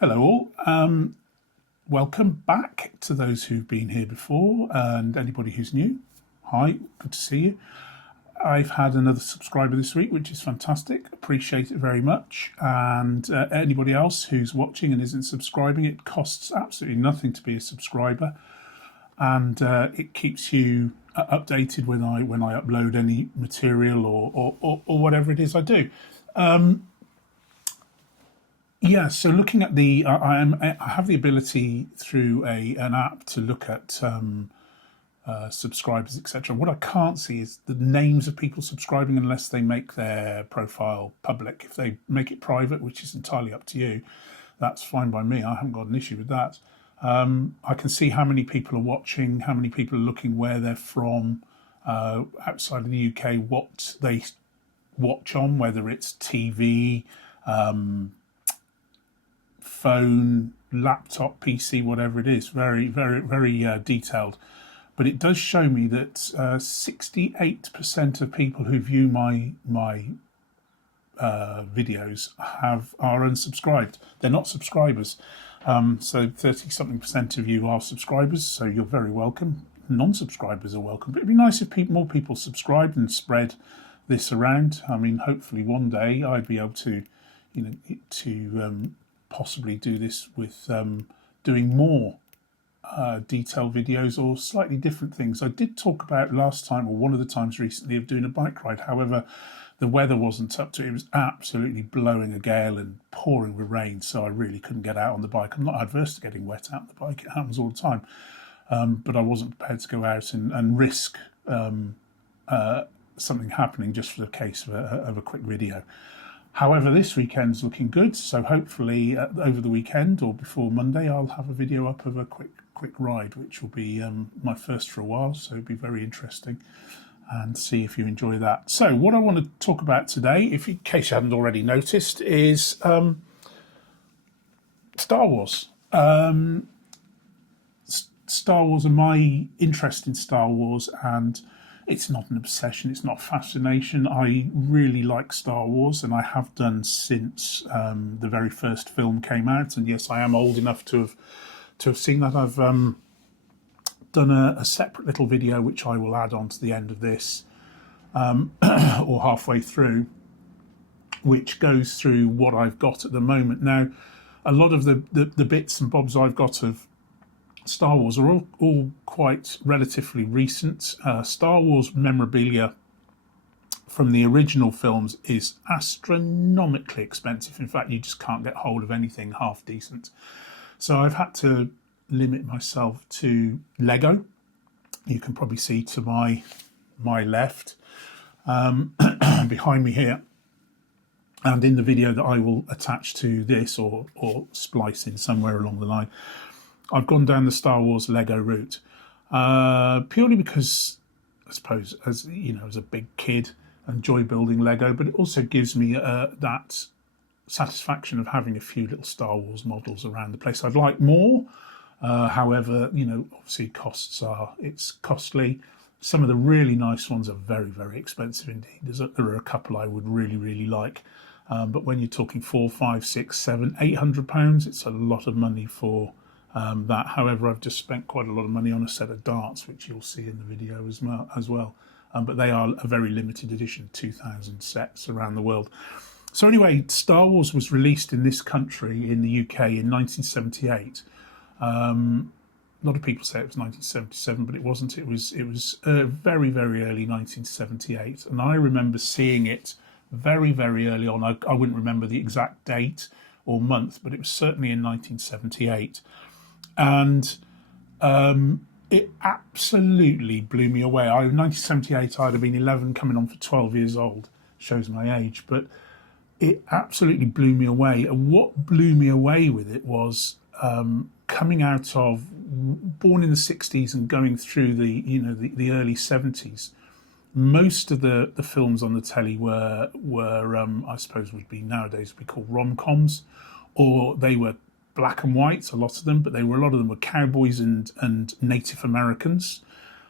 Hello all. Welcome back to those who've been here before and anybody who's new. Hi, good to see you. I've had another subscriber this week, which is fantastic. Appreciate it very much. And anybody else who's watching and isn't subscribing, it costs absolutely nothing to be a subscriber, and it keeps you updated when I upload any material or whatever it is I do. Yeah, so looking at I have the ability through an app to look at subscribers, etc. What I can't see is the names of people subscribing unless they make their profile public. If they make it private, which is entirely up to you, that's fine by me. I haven't got an issue with that. I can see how many people are watching, how many people are looking, where they're from, outside of the UK, what they watch on, whether it's TV, phone, laptop, PC, whatever it is. Very, very, very detailed. But it does show me that 68% of people who view my videos are unsubscribed. They're not subscribers. So 30-something% of you are subscribers, so you're very welcome. Non-subscribers are welcome. But it'd be nice if more people subscribed and spread this around. I mean, hopefully one day I'd be able to, possibly do this with doing more detailed videos or slightly different things. I did talk about last time, or one of the times recently, of doing a bike ride. However, the weather wasn't up to it. It was absolutely blowing a gale and pouring with rain, so I really couldn't get out on the bike. I'm not adverse to getting wet out on the bike. It happens all the time. But I wasn't prepared to go out and risk something happening just for the case of a quick video. However, this weekend's looking good, so hopefully over the weekend or before Monday I'll have a video up of a quick ride, which will be my first for a while, so it'll be very interesting, and see if you enjoy that. So what I want to talk about today, in case you hadn't already noticed, is Star Wars. Star Wars and my interest in Star Wars, and it's not an obsession, it's not a fascination. I really like Star Wars, and I have done since the very first film came out. And yes, I am old enough to have seen that. I've done a separate little video which I will add on to the end of this, or halfway through, which goes through what I've got at the moment. Now, a lot of the bits and bobs I've got of Star Wars are all quite relatively recent. Star Wars memorabilia from the original films is astronomically expensive. In fact, you just can't get hold of anything half decent. So I've had to limit myself to Lego. You can probably see to my left, behind me here, and in the video that I will attach to this or splice in somewhere along the line, I've gone down the Star Wars Lego route, purely because I suppose, as a big kid, I enjoy building Lego, but it also gives me that satisfaction of having a few little Star Wars models around the place. I'd like more, however, obviously it's costly. Some of the really nice ones are very, very expensive indeed. There are a couple I would really, really like, but when you're talking £400, £500, £600, £700, £800, it's a lot of money for that. However, I've just spent quite a lot of money on a set of darts, which you'll see in the video as well. But they are a very limited edition, 2,000 sets around the world. So anyway, Star Wars was released in this country, in the UK, in 1978. A lot of people say it was 1977, but it wasn't. It was very, very early 1978. And I remember seeing it very, very early on. I wouldn't remember the exact date or month, but it was certainly in 1978. And it absolutely blew me away. In 1978, I'd have been 11, coming on for 12 years old. Shows my age, but it absolutely blew me away. And what blew me away with it was coming out of, born in the 60s and going through the early 70s. Most of the films on the telly were I suppose nowadays would be called rom-coms, or they were black and white, a lot of them, but a lot of them were cowboys and Native Americans,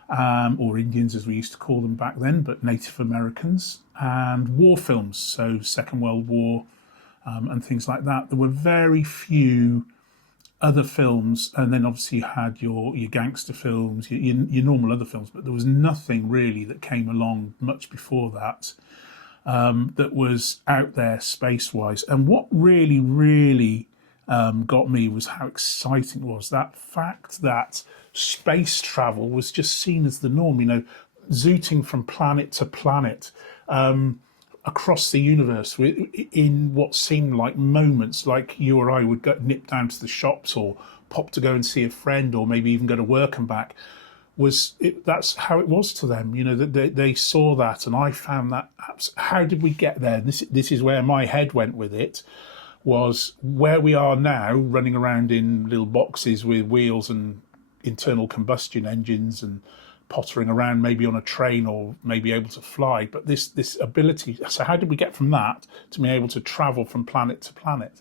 or Indians as we used to call them back then, but Native Americans, and war films, so Second World War, and things like that. There were very few other films, and then obviously you had your gangster films, your normal other films, but there was nothing really that came along much before that that was out there space wise. And what really got me was how exciting it was, that fact that space travel was just seen as the norm, zooting from planet to planet. Across the universe in what seemed like moments, like you or I would nip down to the shops or pop to go and see a friend or maybe even go to work and back. That's how it was to them, that they saw that, and I found that. How did we get there? This is where my head went with it, was where we are now, running around in little boxes with wheels and internal combustion engines and pottering around maybe on a train or maybe able to fly, but this ability. So how did we get from that to being able to travel from planet to planet?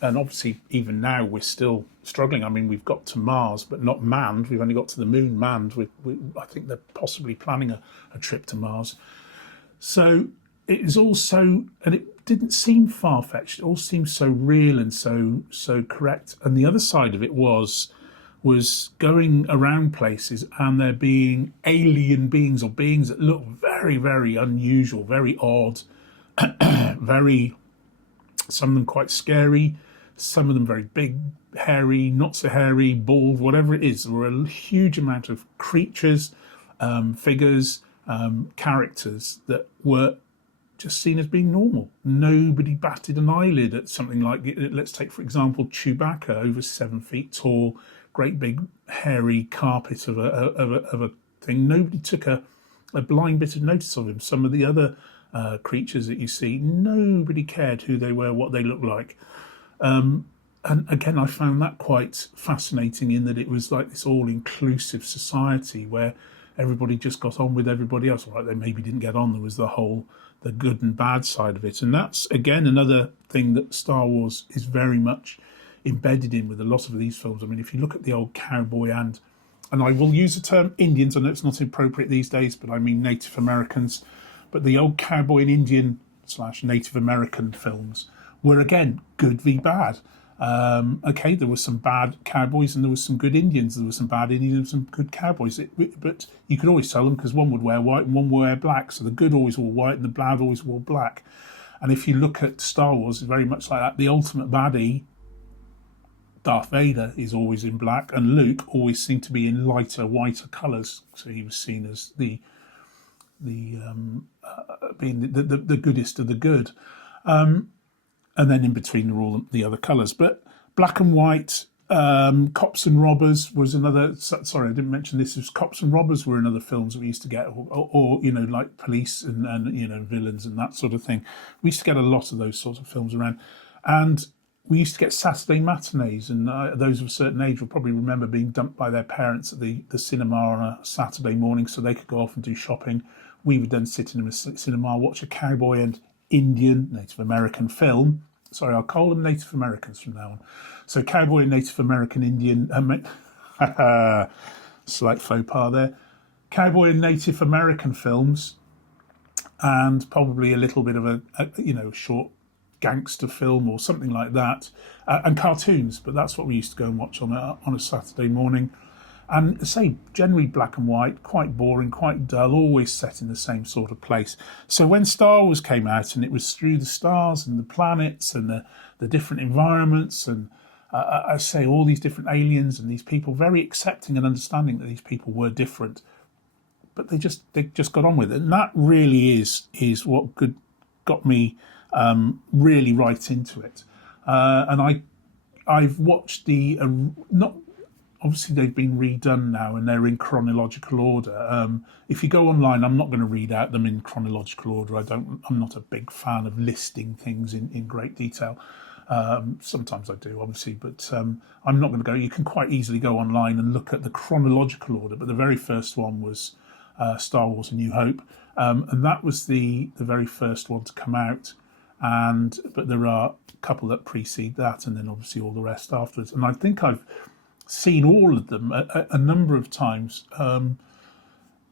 And obviously even now we're still struggling. I mean, we've got to Mars but not manned. We've only got to the moon manned. I think they're possibly planning a trip to Mars. So it is also, and it didn't seem far-fetched, it all seemed so real and so correct. And the other side of it was going around places and there being alien beings or beings that look very, very unusual, very odd, some of them quite scary, some of them very big, hairy, not so hairy, bald, whatever it is. There were a huge amount of creatures, figures, characters that were just seen as being normal. Nobody batted an eyelid at something like, let's take, for example, Chewbacca, over 7 feet tall, great big hairy carpet of a thing. Nobody took a blind bit of notice of him. Some of the other creatures that you see, nobody cared who they were, what they looked like. And again, I found that quite fascinating, in that it was like this all-inclusive society where everybody just got on with everybody else. Right, they maybe didn't get on. There was the good and bad side of it. And that's, again, another thing that Star Wars is very much embedded in with a lot of these films. I mean, if you look at the old cowboy and I will use the term Indians, I know it's not appropriate these days, but I mean Native Americans, but the old cowboy and Indian / Native American films were, again, good v bad. Okay, there were some bad cowboys and there was some good Indians. There were some bad Indians and some good cowboys. But you could always tell them, because one would wear white and one would wear black. So the good always wore white and the bad always wore black. And if you look at Star Wars, it's very much like that. The ultimate baddie, Darth Vader, is always in black, and Luke always seemed to be in lighter, whiter colours. So he was seen as being the goodest of the good. And then in between are all the other colours. But black and white, Cops and Robbers was another. Sorry, I didn't mention this. Cops and Robbers were another films that we used to get, or like police and villains and that sort of thing. We used to get a lot of those sorts of films around, and we used to get Saturday matinees, and those of a certain age will probably remember being dumped by their parents at the cinema on a Saturday morning so they could go off and do shopping. We would then sit in a cinema, watch a cowboy and Indian, Native American film. Sorry, I'll call them Native Americans from now on. So cowboy and Native American Indian, slight faux pas there. Cowboy and Native American films, and probably a little bit of a short gangster film or something like that, and cartoons. But that's what we used to go and watch on a Saturday morning. And say, generally black and white, quite boring, quite dull, always set in the same sort of place. So when Star Wars came out, and it was through the stars and the planets and the different environments, and I say all these different aliens and these people, very accepting and understanding that these people were different, but they just got on with it. And that really is what got me really right into it. And I've watched not. Obviously, they've been redone now and they're in chronological order. If you go online, I'm not going to read out them in chronological order. I'm not a big fan of listing things in great detail. Sometimes I do, obviously, but I'm not going to go. You can quite easily go online and look at the chronological order. But the very first one was Star Wars: A New Hope, and that was the very first one to come out. But there are a couple that precede that, and then obviously all the rest afterwards. And I think I've seen all of them a number of times.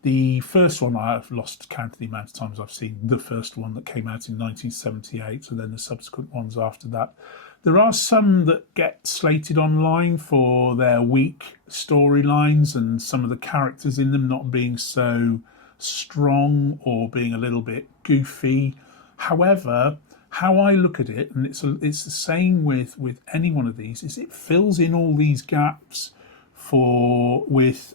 The first one, I've lost count of the amount of times I've seen the first one that came out in 1978, and then the subsequent ones after that. There are some that get slated online for their weak storylines and some of the characters in them not being so strong or being a little bit goofy. However, how I look at it, and it's the same with any one of these, is it fills in all these gaps for with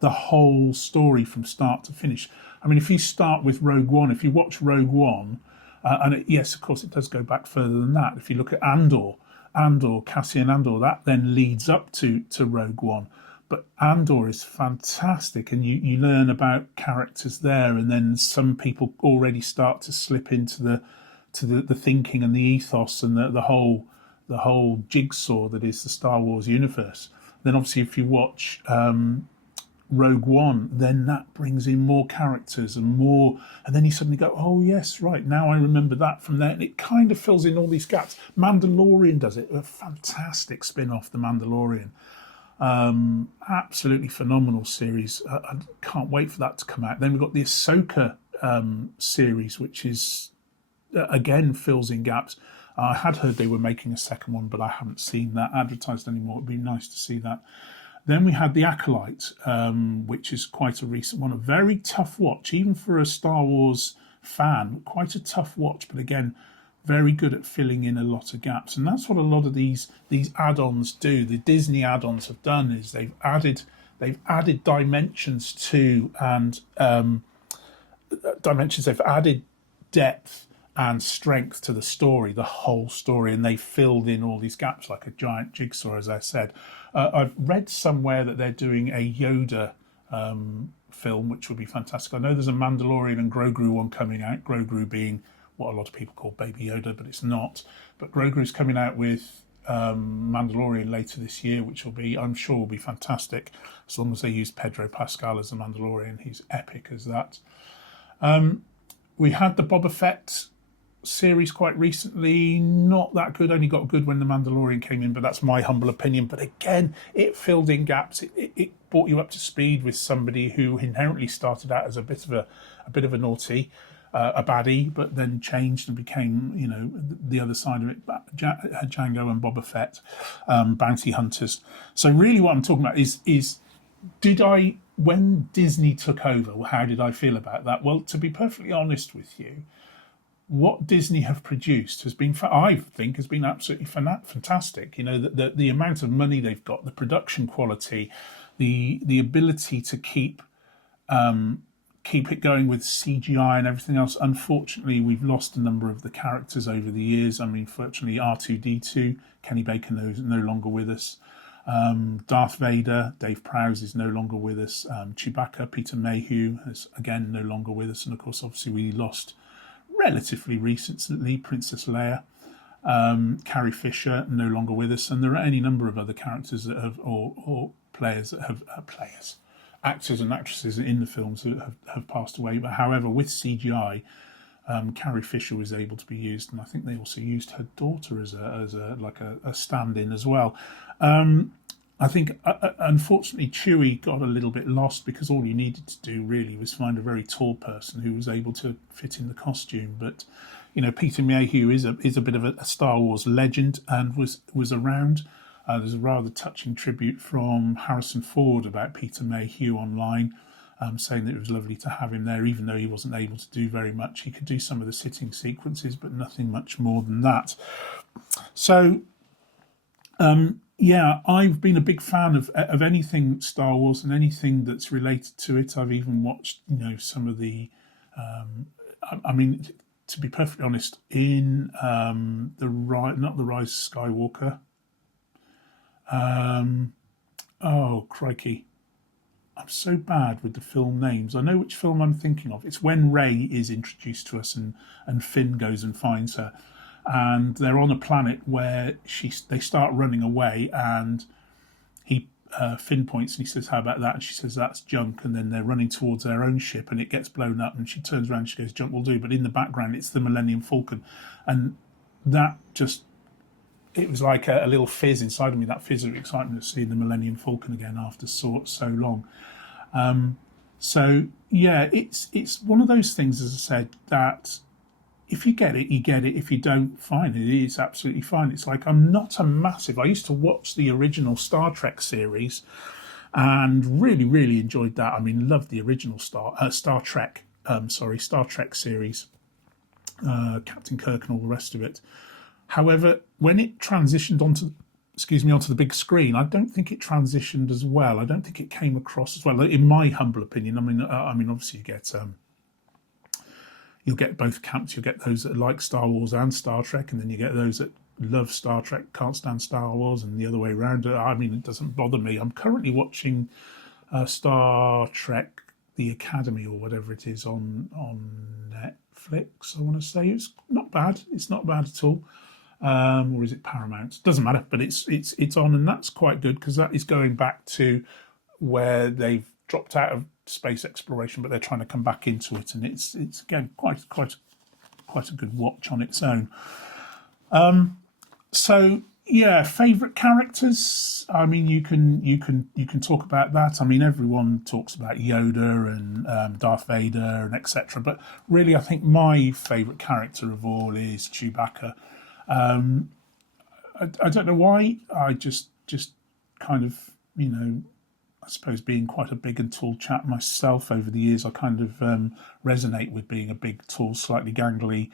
the whole story from start to finish. I mean, if you start with Rogue One, if you watch Rogue One, yes, of course, it does go back further than that. If you look at Cassian Andor, that then leads up to Rogue One. But Andor is fantastic, and you learn about characters there, and then some people already start to slip into the thinking and the ethos and the whole jigsaw that is the Star Wars universe. Then obviously, if you watch Rogue One, then that brings in more characters and more, and then you suddenly go, oh yes, right, now I remember that from there, and it kind of fills in all these gaps. Mandalorian does it, a fantastic spin-off, The Mandalorian. Absolutely phenomenal series. I can't wait for that to come out. Then we've got the Ahsoka series, which is again fills in gaps. I had heard they were making a second one, but I haven't seen that advertised anymore. It'd be nice to see that. Then we had The Acolyte, which is quite a recent one, a very tough watch, even for a Star Wars fan, quite a tough watch, but again, very good at filling in a lot of gaps. And that's what a lot of these add-ons do. The Disney add-ons have done is they've added dimensions to, and they've added depth and strength to the story, the whole story, and they filled in all these gaps like a giant jigsaw, as I said. I've read somewhere that they're doing a Yoda film, which would be fantastic. I know there's a Mandalorian and Grogu one coming out, Grogu being what a lot of people call Baby Yoda, but it's not. But Grogu's coming out with Mandalorian later this year, which will be, I'm sure, will be fantastic, as long as they use Pedro Pascal as the Mandalorian. He's epic as that. We had the Boba Fett series quite recently, not that good, only got good when the Mandalorian came in, but that's my humble opinion. But again, it filled in gaps. It brought you up to speed with somebody who inherently started out as a bit of a naughty, a baddie, but then changed and became, the other side of it, Django and Boba Fett, bounty hunters. So really what I'm talking about is when Disney took over, how did I feel about that? Well, to be perfectly honest with you, what Disney have produced has been, I think, has been absolutely fantastic. The amount of money they've got, the production quality, the ability to keep it going with CGI and everything else. Unfortunately, we've lost a number of the characters over the years. I mean, fortunately, R2-D2, Kenny Baker is no longer with us. Darth Vader, Dave Prowse is no longer with us. Chewbacca, Peter Mayhew is again no longer with us. And of course, obviously, we lost relatively recently Princess Leia. Carrie Fisher no longer with us, and there are any number of other characters that have, or players that have actors and actresses in the films that have passed away. But however, with CGI, Carrie Fisher was able to be used, and I think they also used her daughter as a stand-in as well. I think, unfortunately, Chewie got a little bit lost because all you needed to do really was find a very tall person who was able to fit in the costume. But, Peter Mayhew is a bit of a Star Wars legend and was around. There's a rather touching tribute from Harrison Ford about Peter Mayhew online, saying that it was lovely to have him there, even though he wasn't able to do very much. He could do some of the sitting sequences, but nothing much more than that. So, yeah, I've been a big fan of anything Star Wars and anything that's related to it. I've even watched, some of the. I mean, to be perfectly honest, in not the Rise of Skywalker. Oh crikey! I'm so bad with the film names. I know which film I'm thinking of. It's when Rey is introduced to us and Finn goes and finds her. And they're on a planet where they start running away, and Finn points and he says, "How about that?" And she says, "That's junk." And then they're running towards their own ship, and it gets blown up. And she turns around and she goes, "Junk will do." But in the background, it's the Millennium Falcon, and that it was like a little fizz inside of me. That fizz of excitement of seeing the Millennium Falcon again after so long. So yeah, it's one of those things, as I said, that if you get it, you get it. If you don't, fine, it is absolutely fine. It's like I'm not a massive. I used to watch the original Star Trek series and really, really enjoyed that. I mean, loved the original Star Trek. Star Trek series, Captain Kirk and all the rest of it. However, when it transitioned onto the big screen, I don't think it transitioned as well. I don't think it came across as well, in my humble opinion. I mean, obviously you'll get both camps. You'll get those that like Star Wars and Star Trek, and then you get those that love Star Trek, can't stand Star Wars, and the other way around. I mean, it doesn't bother me. I'm currently watching Star Trek: The Academy or whatever it is on Netflix. I want to say it's not bad. It's not bad at all. Or is it Paramount? Doesn't matter, but it's on, and that's quite good because that is going back to where they've dropped out of space exploration, but they're trying to come back into it, and it's again quite a good watch on its own. So yeah, favorite characters. I mean, you can talk about that. I mean, everyone talks about Yoda and Darth Vader and etc. But really, I think my favorite character of all is Chewbacca. I don't know why. I just kind of, I suppose being quite a big and tall chap myself over the years, I kind of resonate with being a big, tall, slightly gangly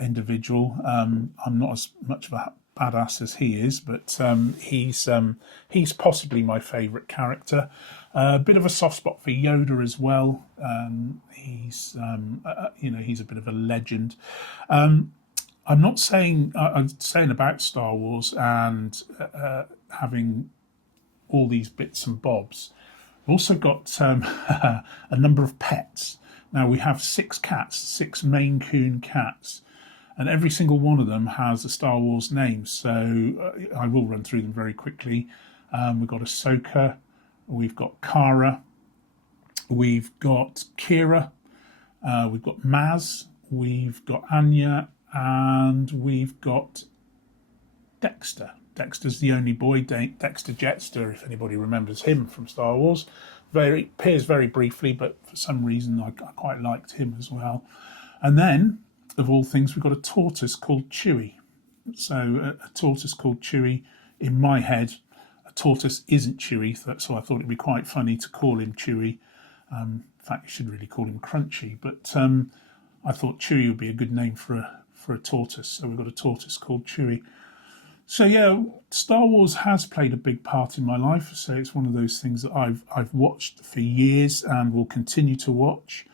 individual. I'm not as much of a badass as he is, but he's possibly my favourite character. A bit of a soft spot for Yoda as well. He's he's a bit of a legend. I'm not saying I'm saying about Star Wars and having all these bits and bobs. We've also got a number of pets. Now we have 6 cats, 6 Maine Coon cats, and every single one of them has a Star Wars name. So I will run through them very quickly. We've got Ahsoka, we've got Kara, we've got Kira, we've got Maz, we've got Anya, and we've got Dexter. Dexter's the only boy, Dexter Jetster, if anybody remembers him from Star Wars. Appears very briefly, but for some reason I quite liked him as well. And then, of all things, we've got a tortoise called Chewie. So a tortoise called Chewie, in my head, a tortoise isn't Chewie, so I thought it'd be quite funny to call him Chewie. In fact, you should really call him Crunchy, but I thought Chewie would be a good name for a tortoise, so we've got a tortoise called Chewie. So yeah, Star Wars has played a big part in my life. So it's one of those things that I've watched for years and will continue to watch.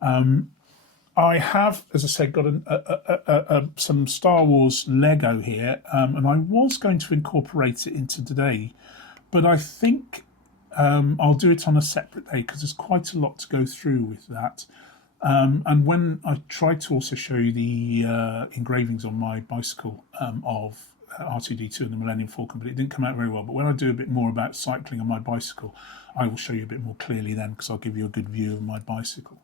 I have, as I said, got some Star Wars Lego here, and I was going to incorporate it into today, but I think I'll do it on a separate day because there's quite a lot to go through with that. And when I tried to also show you the engravings on my bicycle of R2-D2 and the Millennium Falcon, but it didn't come out very well. But when I do a bit more about cycling on my bicycle, I will show you a bit more clearly then because I'll give you a good view of my bicycle.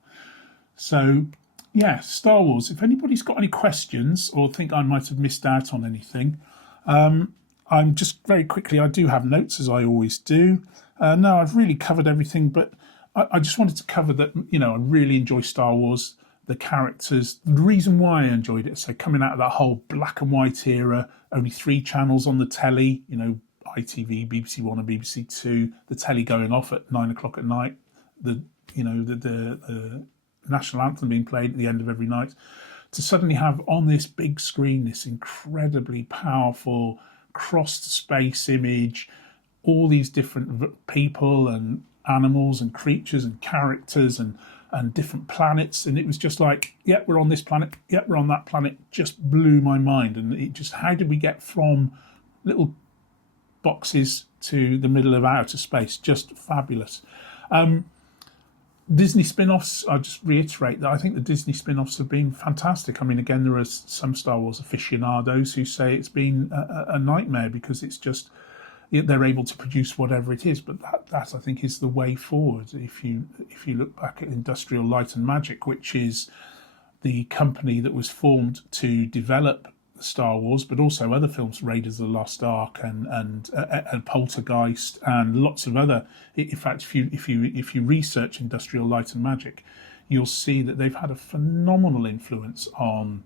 So, yeah, Star Wars. If anybody's got any questions or think I might have missed out on anything, I'm just very quickly, I do have notes as I always do. No, I've really covered everything, but I just wanted to cover that, I really enjoy Star Wars, the characters, the reason why I enjoyed it. So coming out of that whole black and white era, only 3 channels on the telly, ITV, BBC One and BBC Two, the telly going off at 9 o'clock at night, the national anthem being played at the end of every night, to suddenly have on this big screen this incredibly powerful cross-space image, all these different people and animals and creatures and characters and different planets, and it was just like, yep, we're on this planet, yep, we're on that planet. Just blew my mind. And it just, how did we get from little boxes to the middle of outer space? Just fabulous. Disney spin-offs, I'll just reiterate that I think the Disney spin-offs have been fantastic. I mean, again, there are some Star Wars aficionados who say it's been a nightmare because it's just, they're able to produce whatever it is, but that I think is the way forward. If you look back at Industrial Light and Magic, which is the company that was formed to develop Star Wars, but also other films, Raiders of the Lost Ark and Poltergeist, and lots of other. In fact, if you research Industrial Light and Magic, you'll see that they've had a phenomenal influence on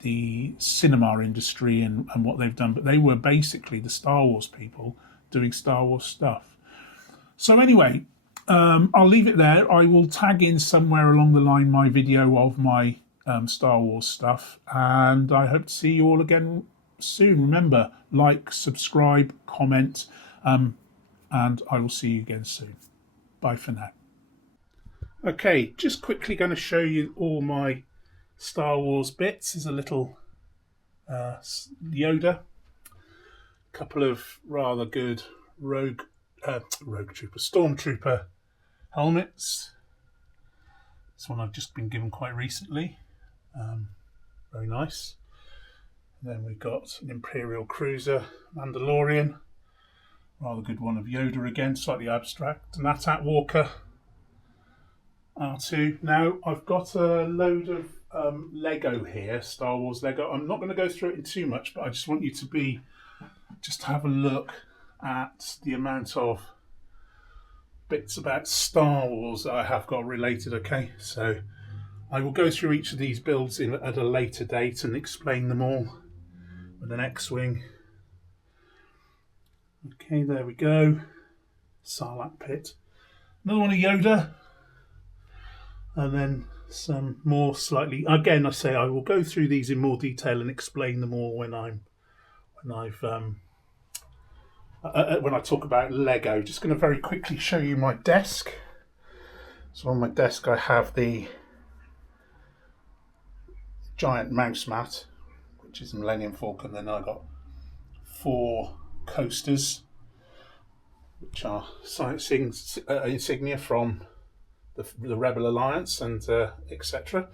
the cinema industry and what they've done. But they were basically the Star Wars people doing Star Wars stuff. So anyway, I'll leave it there. I will tag in somewhere along the line my video of my Star Wars stuff, and I hope to see you all again soon. Remember, like, subscribe, comment, and I will see you again soon. Bye for now. Okay, just quickly going to show you all my Star Wars bits. There's a little Yoda, a couple of rather good Stormtrooper helmets. This one I've just been given quite recently. Very nice. And then we've got an Imperial Cruiser Mandalorian. Rather good one of Yoda again, slightly abstract. An AT-AT Walker R2. Now I've got a load of Lego here, Star Wars Lego. I'm not going to go through it in too much, but I just want you to just have a look at the amount of bits about Star Wars that I have got related. Okay, so I will go through each of these builds at a later date and explain them all. With an X-Wing. Okay, there we go. Sarlacc pit. Another one of Yoda. And then some more slightly. Again, I say I will go through these in more detail and explain them all when I talk about Lego. Just going to very quickly show you my desk. So on my desk I have the giant mouse mat, which is Millennium Falcon. Then I've got 4 coasters, which are insignia from the Rebel Alliance and etc.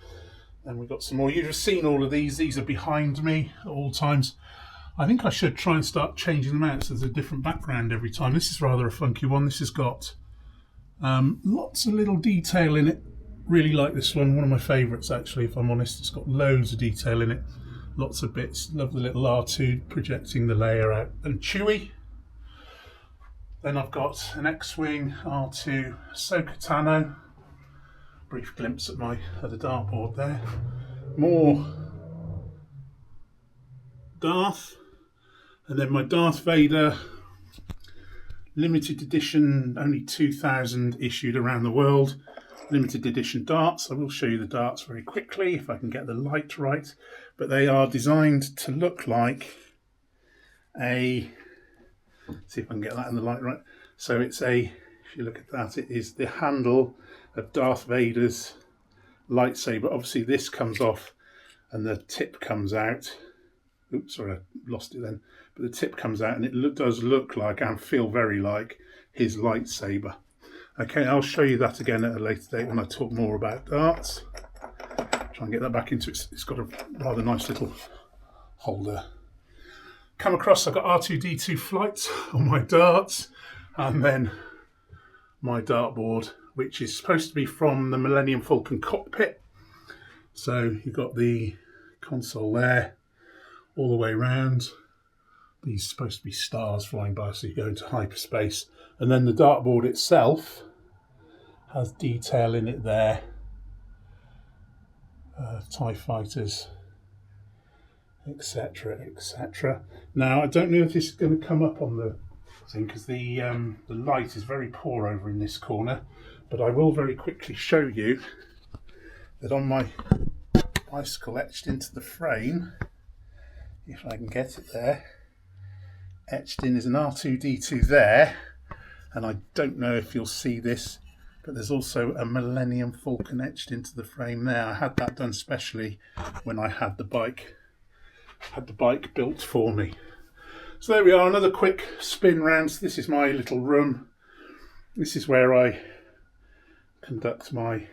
And we've got some more. You've just seen all of these. These are behind me at all times. I think I should try and start changing them out so there's a different background every time. This is rather a funky one. This has got lots of little detail in it. Really like this one of my favourites actually, if I'm honest. It's got loads of detail in it, lots of bits. Love the little R2 projecting the layer out, and Chewie. Then I've got an X-Wing R2 Ahsoka Tano. Brief glimpse at the dartboard there. More Darth, and then my Darth Vader limited edition, only 2,000 issued around the world. Limited edition darts. I will show you the darts very quickly if I can get the light right, but they are designed to look like see if I can get that in the light right. So it's if you look at that, it is the handle of Darth Vader's lightsaber. Obviously this comes off and the tip comes out. Oops, sorry, I lost it then. But the tip comes out and it does look like and feel very like his lightsaber. Okay, I'll show you that again at a later date when I talk more about darts. Try and get that back into it. It's got a rather nice little holder. Come across, I've got R2-D2 flights on my darts, and then my dartboard, which is supposed to be from the Millennium Falcon cockpit. So you've got the console there, all the way around. These are supposed to be stars flying by, so you go into hyperspace. And then the dartboard itself has detail in it there. TIE fighters, etc, etc. Now I don't know if this is going to come up on the thing because the light is very poor over in this corner, but I will very quickly show you that on my bicycle etched into the frame, if I can get it there, etched in is an R2-D2 there, and I don't know if you'll see this, but there's also a Millennium Falcon etched into the frame there. I had that done specially when I had the bike built for me. So there we are, another quick spin round. So this is my little room. This is where I conduct my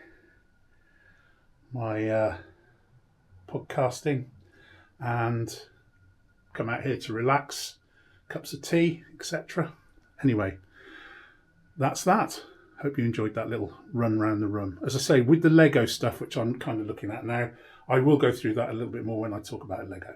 podcasting and come out here to relax, cups of tea, etc. Anyway, that's that. Hope you enjoyed that little run around the room. As I say, with the Lego stuff, which I'm kind of looking at now, I will go through that a little bit more when I talk about Lego.